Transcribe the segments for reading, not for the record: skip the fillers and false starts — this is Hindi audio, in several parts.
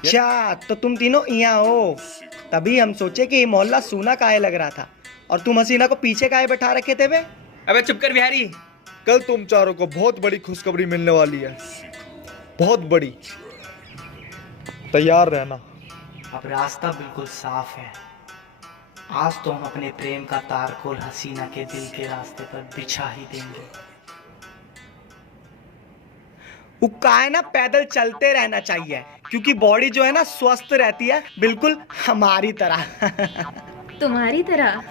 अच्छा, तो तुम तीनों यहाँ हो। तभी हम सोचे कि ये मोहल्ला सूना काहे लग रहा था। और तुम हसीना को पीछे काहे बैठा रखे थे बे? अबे चुप कर बिहारी। कल तुम चारों को बहुत बड़ी खुशखबरी मिलने वाली है, बहुत बड़ी। तैयार रहना। अब रास्ता बिल्कुल साफ है। आज तो हम अपने प्रेम का तारकोल हसीना के दिल के रास्ते पर बिछा ही देंगे। वो काहे ना पैदल चलते रहना चाहिए, क्योंकि बॉडी जो है ना स्वस्थ रहती है, बिल्कुल हमारी तरह। तुम्हारी तरह?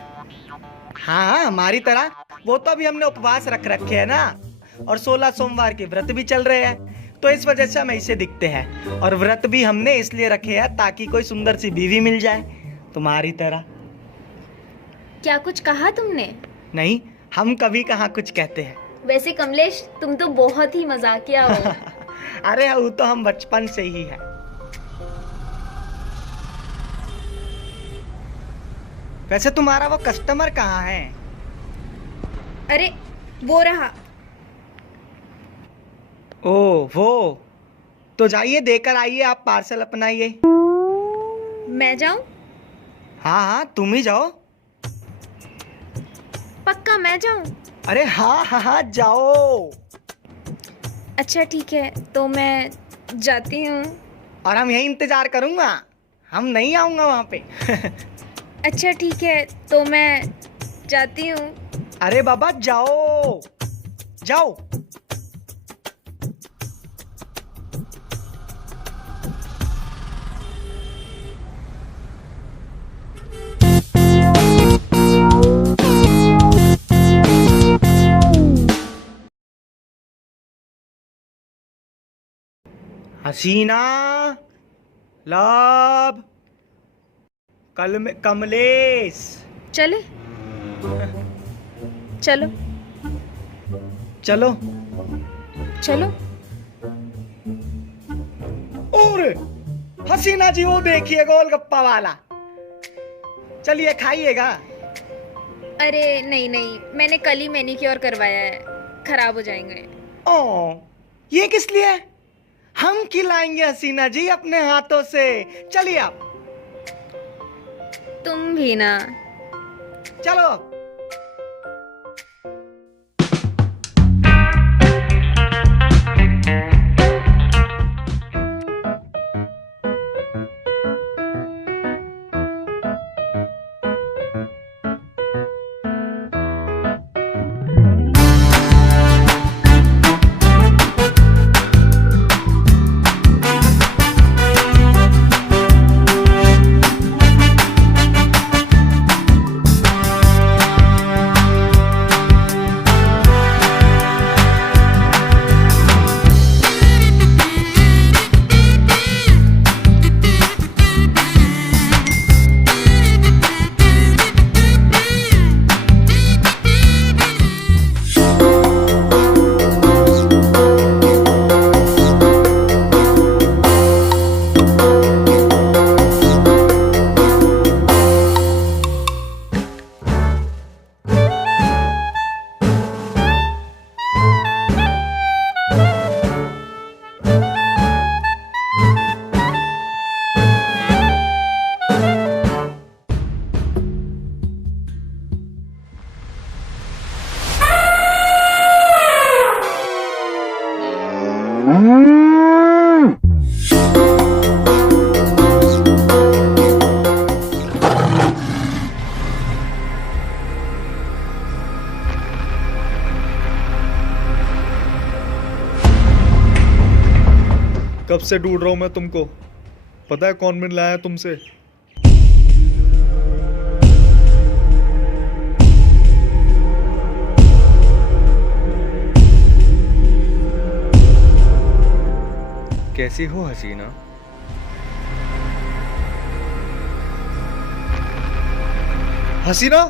हाँ, हमारी तरह। वो तो अभी हमने उपवास रख रखे हैं ना, और 16 सोमवार के व्रत भी चल रहे हैं, तो इस वजह से हम ऐसे दिखते हैं। और व्रत भी हमने इसलिए रखे हैं ताकि कोई सुंदर सी बीवी मिल जाए, तुम्हारी तरह। क्या कुछ कहा तुमने? नहीं, हम कभी कहाँ कुछ कहते हैं। वैसे कमलेश, तुम तो बहुत ही मजाकिया हो। अरे वो तो हम बचपन से ही है। वैसे तुम्हारा वो कस्टमर कहाँ है? अरे वो रहा। ओ वो, तो जाइए देकर आइए, आप पार्सल अपनाइए। मैं जाऊं? हाँ हाँ, तुम ही जाओ। पक्का मैं जाऊं? अरे हाँ हाँ हाँ, जाओ। अच्छा ठीक है, तो मैं जाती हूँ। और हम यही इंतजार करूंगा, हम नहीं आऊंगा वहां पे। अच्छा ठीक है, तो मैं जाती हूँ। अरे बाबा जाओ जाओ। हसीना, लाभ, कमलेश। चले? चलो चलो। चलो। और हसीना जी, वो देखिए गोलगप्पा वाला। चलिए खाइएगा। अरे नहीं नहीं, मैंने कल ही मैनीक्योर करवाया है, खराब हो जाएंगे। ओ, ये किस लिए? हम खिलाएंगे हसीना जी अपने हाथों से। चलिए आप। तुम भी ना। चलो। कब से ढूंढ रहा हूं मैं तुमको। पता है कौन मिलने आया तुमसे? कैसी हो हसीना? हसीना?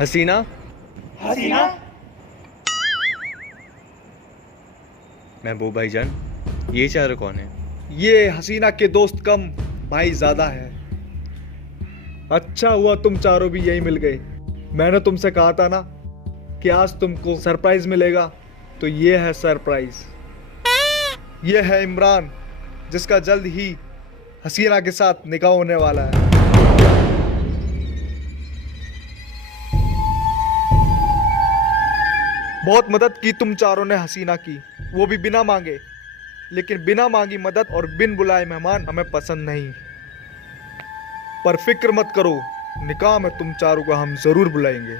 हसीना? हसीना? महबूब भाईजान, ये चारों कौन है? ये हसीना के दोस्त कम भाई ज्यादा है। अच्छा हुआ तुम चारों भी यही मिल गए। मैंने तुमसे कहा था ना कि आज तुमको सरप्राइज मिलेगा, तो ये है सरप्राइज। ये है इमरान, जिसका जल्द ही हसीना के साथ निकाह होने वाला है। बहुत मदद की तुम चारों ने हसीना की, वो भी बिना मांगे। लेकिन बिना मांगी मदद और बिन बुलाए मेहमान हमें पसंद नहीं। पर फिक्र मत करो, निकाह में तुम चारों को हम जरूर बुलाएंगे।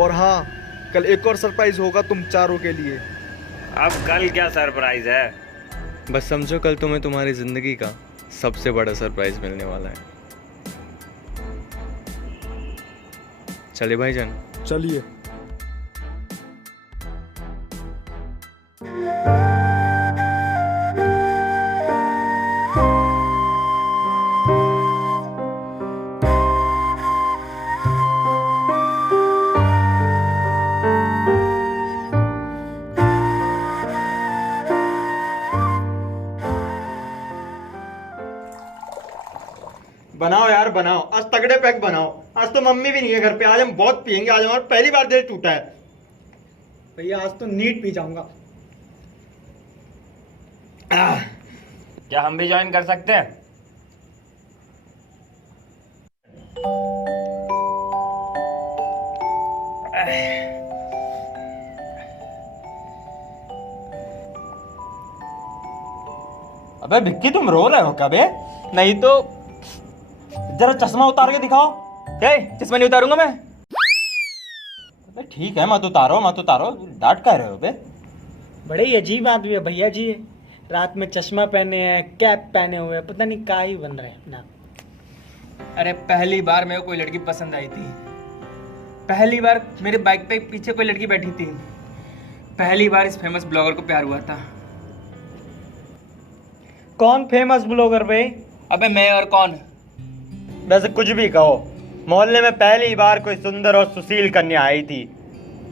और हाँ, कल एक और सरप्राइज होगा तुम चारों के लिए। अब कल क्या सरप्राइज है? बस समझो कल तुम्हें तुम्हारी जिंदगी का सबसे बड़ा सरप्राइज मिलने वाला है। चले भाईजान। चलिए। बनाओ यार बनाओ, आज तगड़े पैक बनाओ। आज तो मम्मी भी नहीं है घर पे, आज हम बहुत पियेंगे। आज हमारा पहली बार दिल टूटा है भैया, आज तो नीट पी जाऊंगा। क्या हम भी ज्वाइन कर सकते हैं? अबे भिक्की, तुम रो रहे हो क्या बे? नहीं तो जरा चश्मा उतार के दिखाओ। चश्मा नहीं उतारूंगा मैं। अबे ठीक है, मत उतारो मत उतारो, डांट कह रहे हो बे? बड़े ही अजीब आदमी है भैया जी, रात में चश्मा पहने हैं, कैप पहने हुए हैं, पता नहीं क्या ही बन रहे हैं ना। अरे पहली बार मेरे को कोई लड़की पसंद आई थी। पहली बार मेरे बाइक पे पीछे कोई लड़की बैठी थी। पहली बार इस फेमस ब्लॉगर को प्यार हुआ था। कौन फेमस ब्लॉगर भाई? अबे मैं और कौन? वैसे कुछ भी कहो, मोहल्ले में पहली बार कोई सुंदर और सुशील कन्या आई थी।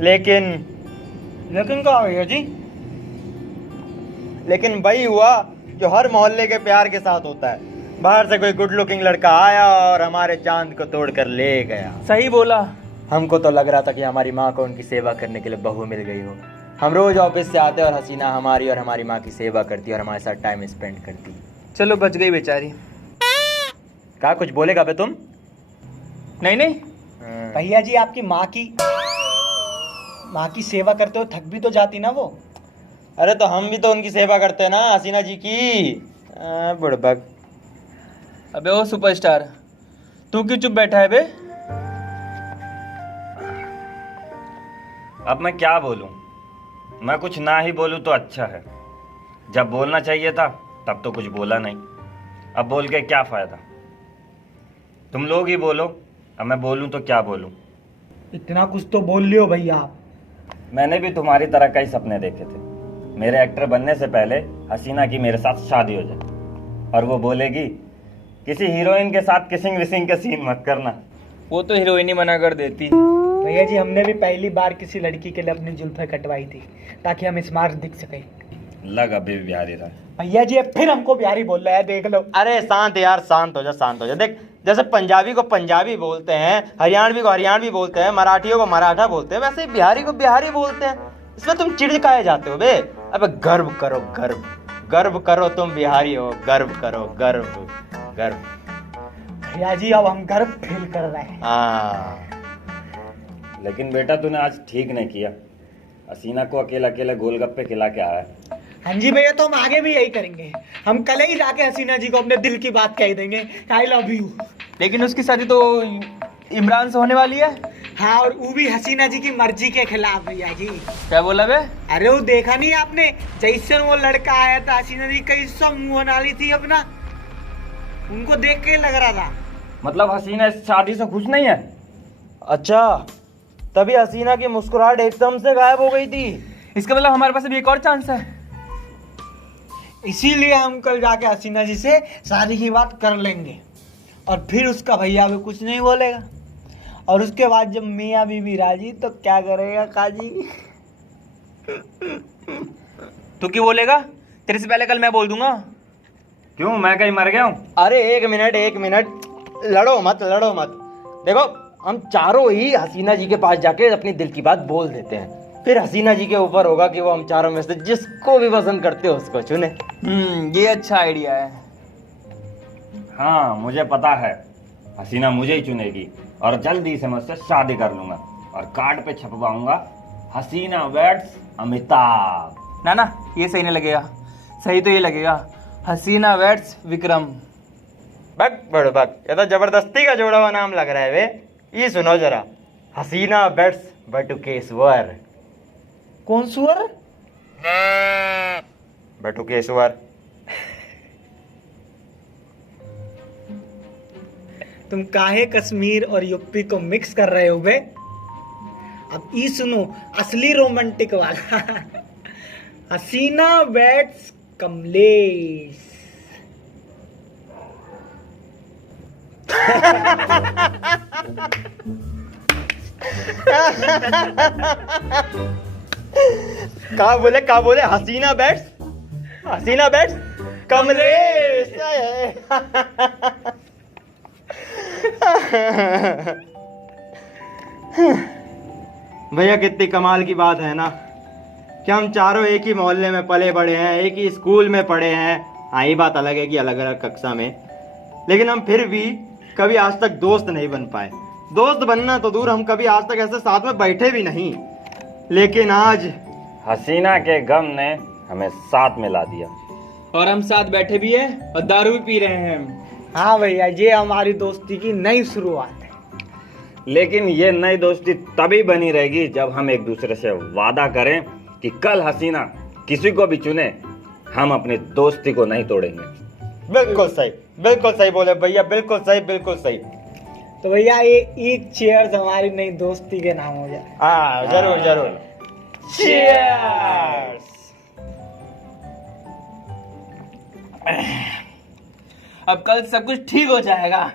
लेकिन क्या भैया जी? लेकिन वही हुआ जो हर मोहल्ले के प्यार के साथ होता है। बाहर से कोई गुड लुकिंग लड़का आया और हमारे चांद को तोड़कर ले गया। सही बोला। हमको तो लग रहा था कि हमारी माँ को उनकी सेवा करने के लिए बहू मिल गई हो। हम रोज ऑफिस से आते और हसीना हमारी और हमारी माँ की सेवा करती और हमारे साथ टाइम स्पेंड करती। चलो बच गई बेचारी। क्या कुछ बोलेगा बे तुम? नहीं नहीं, भैया जी आपकी माँ की सेवा करते हो थक भी तो जाती ना वो। अरे तो हम भी तो उनकी सेवा करते हैं ना, हसीना जी की। बुड़बक। अबे ओ सुपरस्टार, तू क्यों चुप बैठा है बे? अब मैं क्या बोलूं? मैं कुछ ना ही बोलूं तो अच्छा है। जब बोलना चाहिए था तब तो कुछ बोला नहीं। अब बोल के क्या फायदा? तुम लोग ही बोलो। अब मैं बोलूं तो क्या बोलूं? इतना कुछ तो बोल लियो भैया। मैंने भी तुम्हारी तरह कई सपने देखे थे। मेरे एक्टर बनने से पहले हसीना की मेरे साथ शादी हो जाए और वो बोलेगी किसी हीरोइन के साथ किसिंग विसिंग के सीन मत करना। वो तो हीरोइन ही मना कर देती। भैया जी हमने भी पहली बार किसी लड़की के लिए अपनी जुल्फें कटवाई थी ताकि हम स्मार्ट दिख सके। लग अभी भी बिहारी रहा। भैया जी फिर हमको बिहारी बोल रहा है, देख लो। अरे शांत यार, शांत हो जा, शांत हो जा। देख, जैसे पंजाबी को पंजाबी बोलते हैं, हरियाणवी को हरियाणवी बोलते हैं, मराठियों को मराठा बोलते हैं, वैसे बिहारी को बिहारी बोलते हैं। इसमें तुम चिड़काए जाते हो बे? अबे गर्व करो, गर्व गर्व करो, तुम बिहारी हो। गर्व करो, गर्व गर्व। भैया जी अब हम गर्व फील कर रहे हैं। हाँ, लेकिन बेटा तूने आज ठीक नहीं किया। हसीना को अकेला अकेला गोलगप्पे खिला के आया। हाँ जी भैया, तो हम आगे भी यही करेंगे। हम कल ही जाके हसीना जी को अपने दिल की बात कह देंगे, आई लव यू। लेकिन उसकी शादी तो इमरान से होने वाली है। हाँ, और वो भी हसीना जी की मर्जी के खिलाफ। भैया जी क्या बोला बे? अरे वो देखा नहीं आपने, जैसे वो लड़का आया था हसीना जी कैसा मुंह बना ली थी अपना, उनको देख के लग रहा था। मतलब हसीना इस शादी से खुश नहीं है? अच्छा, तभी हसीना की मुस्कुराहट एकदम से गायब हो गई थी। इसका मतलब हमारे पास अभी एक और चांस है। इसीलिए हम कल जाके हसीना जी से शादी की बात कर लेंगे और फिर उसका भैया भी कुछ नहीं बोलेगा। और उसके बाद जब मियाँ बीवी राजी तो क्या करेगा काजी? तू क्यों बोलेगा? तेरे से पहले कल मैं बोल दूंगा। क्यों, मैं कहीं मर गया हूँ? अरे एक मिनट, लड़ो मत, लड़ो मत। देखो, हम चारों ही हसीना जी के पास जाके अपनी दिल की बात बोल देते हैं। फिर हसीना जी के ऊपर होगा कि वो हम चारों में से जिसको भी पसंद करते हो उसको चुने। ये अच्छा आइडिया है। हाँ मुझे पता है, हसीना मुझे ही चुनेगी और जल्दी से मैं उससे शादी कर लूंगा और कार्ड पे छपवाऊंगा हसीना वेड्स अमिताभ। ना ना, ये सही नहीं लगेगा। सही तो ये लगेगा हसीना वेड्स विक्रम। बक बड़ो बक, ये तो जबरदस्ती का जोड़ा हुआ नाम लग रहा है वे। ये सुनो जरा, हसीना बेट्स बटुकेश्वर। कौन सुअर? बटुकेश्वर। तुम काहे कश्मीर और यूपी को मिक्स कर रहे हो बे? अब ई सुनो असली रोमांटिक वाला हसीना वेड्स कमलेश। कहा बोले हसीना बेट्स कमलेश। भैया कितनी कमाल की बात है ना कि हम चारों एक ही मोहल्ले में पले बड़े हैं, एक ही स्कूल में पढ़े हैं। हाँ, ये बात अलग है कि अलग अलग कक्षा में, लेकिन हम फिर भी कभी आज तक दोस्त नहीं बन पाए। दोस्त बनना तो दूर, हम कभी आज तक ऐसे साथ में बैठे भी नहीं। लेकिन आज हसीना के गम ने हमें साथ मिला दिया और हम साथ बैठे भी हैं और दारू भी पी रहे हैं। हाँ भैया, ये हमारी दोस्ती की नई शुरुआत है। लेकिन ये नई दोस्ती तभी बनी रहेगी जब हम एक दूसरे से वादा करें कि कल हसीना किसी को भी चुने, हम अपनी दोस्ती को नहीं तोड़ेंगे। बिल्कुल सही बोले भैया, बिल्कुल सही। तो भैया ये एक चेयर्स हमारी नई दोस्ती के नाम हो जाए। हाँ जरूर। Cheers! अब कल सब कुछ ठीक हो जाएगा।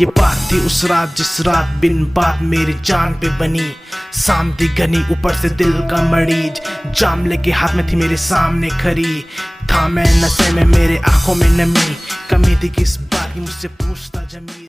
ये बात थी उस रात जिस रात बिन बात मेरी जान पे बनी। शाम थी घनी, ऊपर से दिल का मरीज, जाम लेके हाथ में थी मेरे सामने खड़ी। था मैं नशे में, मेरे आंखों में नमी, कमी थी किस बात की मुझसे पूछता जमीर।